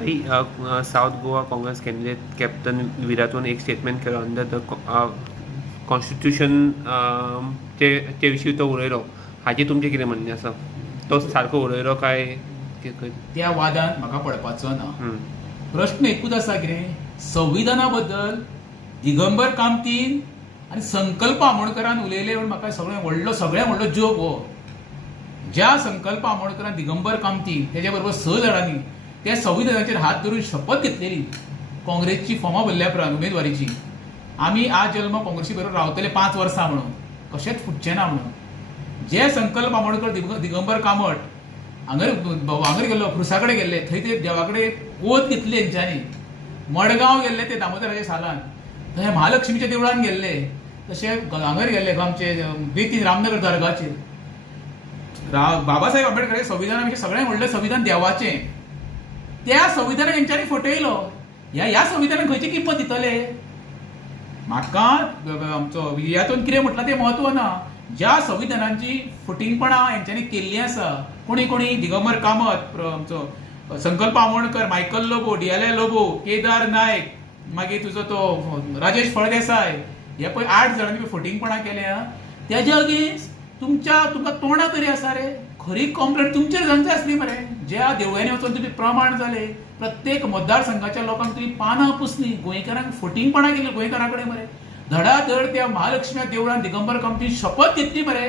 भाई south Goa Congress candidate captain विराटन एक स्टेटमेंट केलो अंडर द कॉन्स्टिट्यूशन ते विशीं तो उलयलो. हाची तुमचें कितें म्हणणें आसा? तो सारको उलयलो काय त्या वादांत म्हाका पडपाचो ना. प्रश्न एकूच आसा कितें, संविधाना बद्दल दिगंबर कामतीन आनी संकल्प आमोणकरान उलयले म्हण म्हाका सगळ्यात व्हडलो जोक हो. ज्या संकल्प आमोणकरान दिगंबर कामतीन तेज्या बरोबर 6 जाणांनी त्या संविधानाचेर हात धरून शपथ घेतलेली काँग्रेसची फॉर्मां भरल्या उपरांत उमेदवारीची, आमी आज जल्म काँग्रेसी बरोबर रावतले 5 वर्सां म्हणून, कशेंच फुटचे ना म्हणून. जे संकल्प आमोणकर दिगंबर कामत हांगर गेल्लो, खुर्सा कडेन गेल्ले, थंय ते देवा कडेन ओत घेतली तेंच्यांनी. मडगांव गेल्ले ते दामोदराच्या सालान, थंय महालक्ष्मीच्या देवळान गेल्ले, तशे हांगर गेल्ले आमचे बेतीन रामनगर दर्गाचेर. बाबासाहेब आंबेडकराच्या संविधानापेक्षा सगळ्यांत व्हडलें संविधान देवाचें, त्या संविधानाक तेंच्यांनी फटयलो. ह्या संविधानाक खंयची किंमत दितले? म्हाका आमचो ह्यातून कितें म्हटलां तें म्हत्व ना. ज्या संविधानाची फटिंगपणां हेंच्यांनी केल्लीं आसा, कोणी दिगंबर कामत, आमचो संकल्प आमोणकर, मायकल लोबो, DLL लोबो, केदार नायक, मागीर तुजो तो राजेश फळदेसाय, हे पळय 8 जाणांनी फटिंगपणां केल्या. तेज्या अगेन्स्ट तुमकां तोंडां तरी आसा रे? खरी कंप्लेंट तुमचेर जावंक आसली मरे. ज्या देवळ्यांनी वचून तुमी प्रमाण जाले, प्रत्येक मतदारसंघाच्या लोकांक तुमी पानां पुसली, गोंयकारांक फटिंगपणां केली गोंयकारां कडेन मरे. धडाधड त्या महालक्ष्मी देवळान दिगंबर कामतीन शपथ घेतली मरे.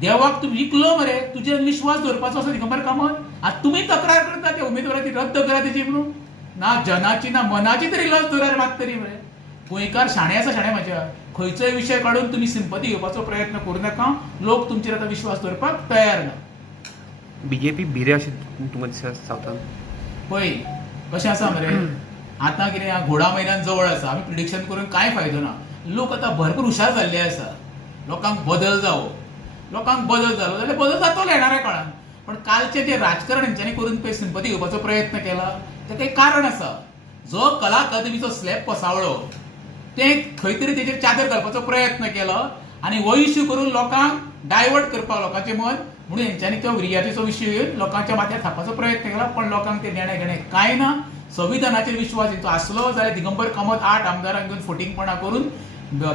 देवाक तूं विकलो मरे, तुजेर विश्वास दवरपाचो आसा दिगंबर कामत. आतां तुमी तक्रार करता त्या उमेदवाराची रद्द करा तेजी म्हणून. ना जनाची ना मनाची तरी लज धरार मागतरी मरे. गोंयकार शाणे आसा शाणे म्हाज्या. खंयचोय विशय काडून तुमी सिंपती घेवपाचो प्रयत्न करूं नाका. लोक तुमचेर आतां विश्वास दवरपाक तयार ना. BJP भिरे अशें तुमकां दिसता सावथान? पळय कशें आसा मरे, आतां कितें घोडा मैदान जवळ आसा, आमी प्रिडिक्शन करून कांय फायदो ना. लोक आतां भरपूर हुशार जाल्ले आसा. लोकांक बदल जालो जाल्यार बदल जातलो येणाऱ्या काळान. पण कालचें जें राजकारण हेंच्यांनी करून पळय सिंपती घेवपाचो प्रयत्न केला, ताका एक कारण आसा. जो कला अकादमीचो स्लॅब पसावलो, ते खंय तरी तेचेर चादर घालपाचो प्रयत्न केलो आनी हो इश्यू करून लोकांक डायवर्ट करपाक लोकांचें मन, म्हणून हेंच्यांनी तो रियातीचो विशय लोकांच्या माथ्यार थापपाचो प्रयत्न केला. पण लोकांक ते देणे घेणे कांय ना. संविधानाचेर विश्वास हेंचो आसलो जाल्यार दिगंबर कामत 8 आमदारांक घेवन फटिंगपणां करून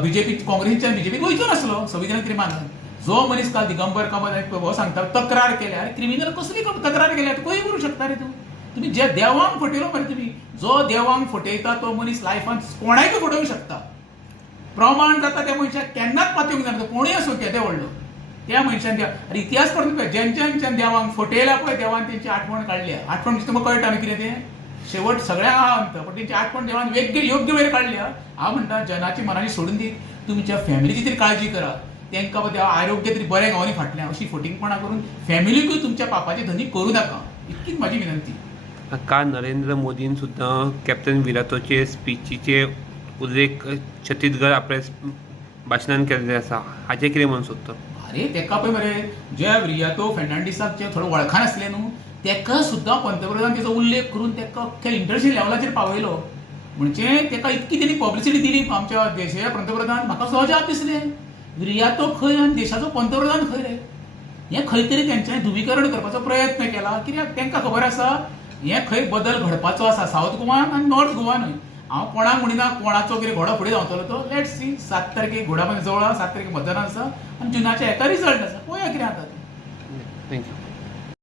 BJP काँग्रेसीच्यान BJPक वयचो नासलो संविधान कितें मानून. जो मनीस काल दिगंबर कामत हो सांगता तक्रार केल्या, आनी क्रिमिनल कसली तक्रार केल्या खंय करूं शकता रे तूं? तुमी जे देवांक फटयलो मरे तुमी, जो देवांक फटयता तो मनीस लायफान कोणायकय फटोवंक शकता. प्रमाण जाता त्या मनशाक केन्नाच पातळूंक जाता, कोणूय असो केदे व्हडलो. त्या मनशान आनी इतिहास पळोवन पळय, ज्यांच्यान देवांक फटयल्या पळय, देवान तेंची आठवण काडल्या. आठवण म्हणजे तुमकां कळटा न्हू कितें तें? शेवट सगळ्यांक आहा अंत, पण तेंची आठवण देवान योग्य वेळ काडल्या. हांव म्हणटा जनाची मनाची सोडून दी, तुमच्या फॅमिलीची तरी काळजी करा. तांकां देवा आरोग्य तरी बरें गावनी फाटल्यान अशी फटिंगपणां करून फॅमिलीकूय तुमच्या पापाची धनी करूं नाका, इतकीच म्हाजी विनंती. काल नरेंद्र मोदीन सुद्दां कॅप्टन विराटोचे स्पिचीचे उल्लेख छत्तीसगड आपल्या भाशणान केल्ले आसा. हाचें कितें म्हणून सोदता? अरे तेका पळय मरे, जे रियातो फेर्नांडीसाक जे थोडे वळखान आसले न्हू, तेका सुद्दां पंतप्रधान तेचो उल्लेख करून तेका अख्ख्या इंटरनॅशनल लेवलाचेर पावयलो. म्हणजे तेका इतकी तेणी पब्लिसिटी दिली आमच्या देशाच्या पंतप्रधान. म्हाका अजाप दिसलें, रियातो खंय आनी देशाचो पंतप्रधान खंय रे? हें खंय तरी तेंच्यांनी ध्रुवीकरण करपाचो प्रयत्न केला. कित्याक तेंकां खबर आसा हें खंय बदल घडपाचो आसा सावथ गोवान आनी नॉर्थ गोवानूय. हांव कोणाक म्हणिना कोणाचो कितें घोडो फुडें धांवतलो तो. लेट्स सी, 7 तारखेक घोडा जवळ 7 तारखेक मतदान आसा आनी जुनाच्या हेका रिजल्ट आसा. पळोवया कितें जाता तें. थँक्यू.